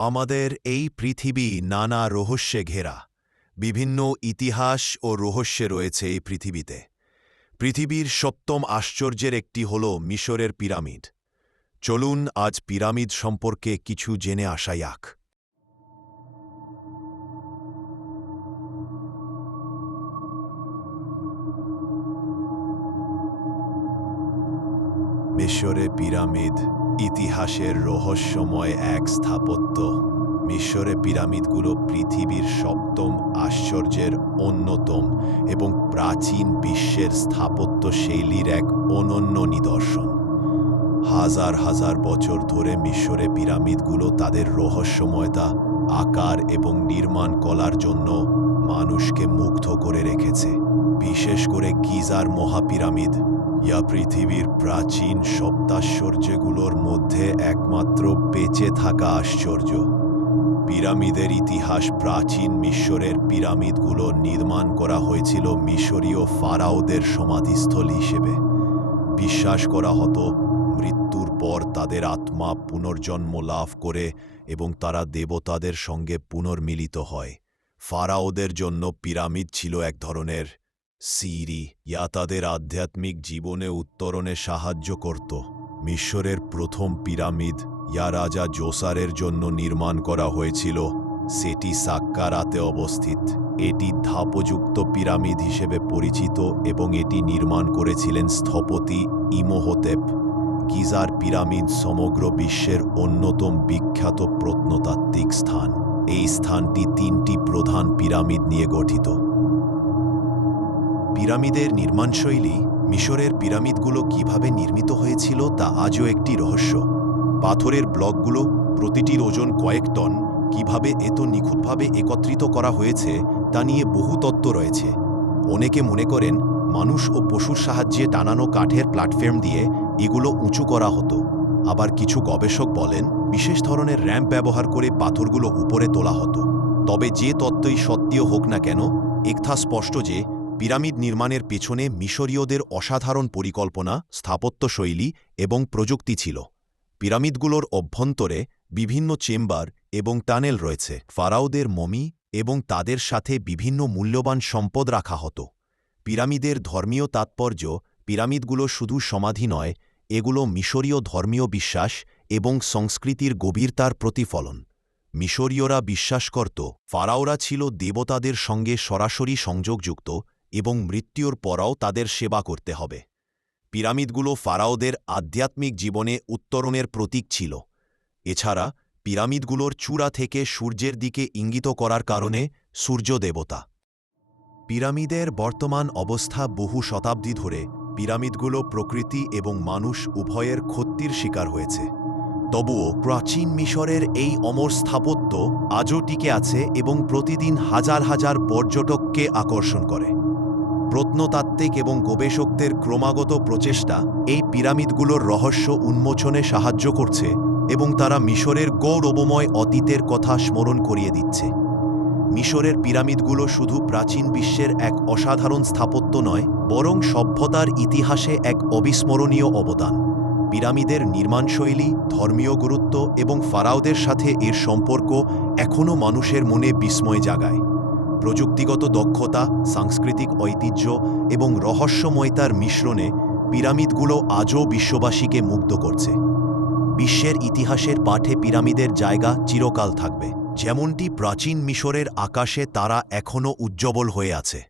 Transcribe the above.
আমাদের এই পৃথিবী নানা রহস্যে ঘেরা। বিভিন্ন ইতিহাস ও রহস্যে রয়েছে এই পৃথিবীতে। পৃথিবীর সপ্তম আশ্চর্যের একটি হল মিশরের পিরামিড। চলুন আজ পিরামিড সম্পর্কে কিছু জেনে আসা যাক। মিশরে পিরামিড ইতিহাসের রহস্যময় এক স্থাপত্য। মিশরে পিরামিডগুলো পৃথিবীর সপ্তম আশ্চর্যের অন্যতম এবং প্রাচীন বিশ্বের স্থাপত্য শৈলীর এক অনন্য নিদর্শন। হাজার হাজার বছর ধরে মিশরে পিরামিডগুলো তাদের রহস্যময়তা, আকার এবং নির্মাণ কলার জন্য মানুষকে মুগ্ধ করে রেখেছে। বিশেষ করে গিজার মহাপিরামিড ইয়া পৃথিবীর প্রাচীন সপ্তাশ্চর্যগুলোর মধ্যে একমাত্র বেঁচে থাকা আশ্চর্য। পিরামিডের ইতিহাস প্রাচীন মিশরের পিরামিডগুলো নির্মাণ করা হয়েছিল মিশরীয় ফারাওদের সমাধিস্থল হিসেবে। বিশ্বাস করা হতো মৃত্যুর পর তাদের আত্মা পুনর্জন্ম লাভ করে এবং তারা দেবতাদের সঙ্গে পুনর্মিলিত হয়। ফারাওদের জন্য পিরামিড ছিল এক ধরনের সিঁড়ি, ইয়া তাদের আধ্যাত্মিক জীবনে উত্তরণে সাহায্য করত। মিশরের প্রথম পিরামিড ইয়া রাজা জোসারের জন্য নির্মাণ করা হয়েছিল, সেটি সাক্কারাতে অবস্থিত। এটি ধাপযুক্ত পিরামিড হিসেবে পরিচিত এবং এটি নির্মাণ করেছিলেন স্থপতি ইমোহোতেপ। গিজার পিরামিড সমগ্র বিশ্বের অন্যতম বিখ্যাত প্রত্নতাত্ত্বিক স্থান। এই স্থানটি তিনটি প্রধান পিরামিড নিয়ে গঠিত। পিরামিডের নির্মাণশৈলী। মিশরের পিরামিডগুলো কিভাবে নির্মিত হয়েছিল তা আজও একটি রহস্য। পাথরের ব্লকগুলো, প্রতিটির ওজন কয়েক টন, কিভাবে এত নিখুঁতভাবে একত্রিত করা হয়েছে তা নিয়ে বহু তত্ত্ব রয়েছে। অনেকে মনে করেন মানুষ ও পশুর সাহায্যে টানানো কাঠের প্ল্যাটফর্ম দিয়ে এগুলো উঁচু করা হতো। আবার কিছু গবেষক বলেন বিশেষ ধরনের র্যাম্প ব্যবহার করে পাথরগুলো উপরে তোলা হতো। তবে যে তত্ত্বই সত্যিও হোক না কেন, একথা স্পষ্ট যে পিরামিড নির্মাণের পেছনে মিশরীয়দের অসাধারণ পরিকল্পনা, স্থাপত্যশৈলী এবং প্রযুক্তি ছিল। পিরামিডগুলোর অভ্যন্তরে বিভিন্ন চেম্বার এবং টানেল রয়েছে। ফারাওদের মমি এবং তাদের সাথে বিভিন্ন মূল্যবান সম্পদ রাখা হতো। পিরামিডের ধর্মীয় তাৎপর্য। পিরামিডগুলো শুধু সমাধি নয়, এগুলো মিশরীয় ধর্মীয় বিশ্বাস এবং সংস্কৃতির গভীরতার প্রতিফলন। মিশরীয়রা বিশ্বাস করত ফারাওরা ছিল দেবতাদের সঙ্গে সরাসরি সংযোগযুক্ত এবং মৃত্যুর পরও তাদের সেবা করতে হবে। পিরামিডগুলো ফারাওদের আধ্যাত্মিক জীবনে উত্তরণের প্রতীক ছিল। এছাড়া পিরামিডগুলোর চূড়া থেকে সূর্যের দিকে ইঙ্গিত করার কারণে সূর্য দেবতা। পিরামিডের বর্তমান অবস্থা। বহু শতাব্দী ধরে পিরামিডগুলো প্রকৃতি এবং মানুষ উভয়ের ক্ষতির শিকার হয়েছে। তবুও প্রাচীন মিশরের এই অমর স্থাপত্য আজও টিকে আছে এবং প্রতিদিন হাজার হাজার পর্যটককে আকর্ষণ করে। প্রত্নতাত্ত্বিক এবং গবেষকদের ক্রমাগত প্রচেষ্টা এই পিরামিডগুলোর রহস্য উন্মোচনে সাহায্য করছে এবং তারা মিশরের গৌরবময় অতীতের কথা স্মরণ করিয়ে দিচ্ছে। মিশরের পিরামিডগুলো শুধু প্রাচীন বিশ্বের এক অসাধারণ স্থাপত্য নয়, বরং সভ্যতার ইতিহাসে এক অবিস্মরণীয় অবদান। পিরামিডের নির্মাণশৈলী, ধর্মীয় গুরুত্ব এবং ফারাওদের সাথে এর সম্পর্ক এখনও মানুষের মনে বিস্ময় জাগায়। প্রযুক্তিগত দক্ষতা, সাংস্কৃতিক ঐতিহ্য এবং রহস্যময়তার মিশ্রণে পিরামিডগুলো আজও বিশ্ববাসীকে মুগ্ধ করছে। বিশ্বের ইতিহাসের পাঠে পিরামিডের জায়গা চিরকাল থাকবে। যেমনটি প্রাচীন মিশরের আকাশে তারা এখনও উজ্জ্বল হয়ে আছে।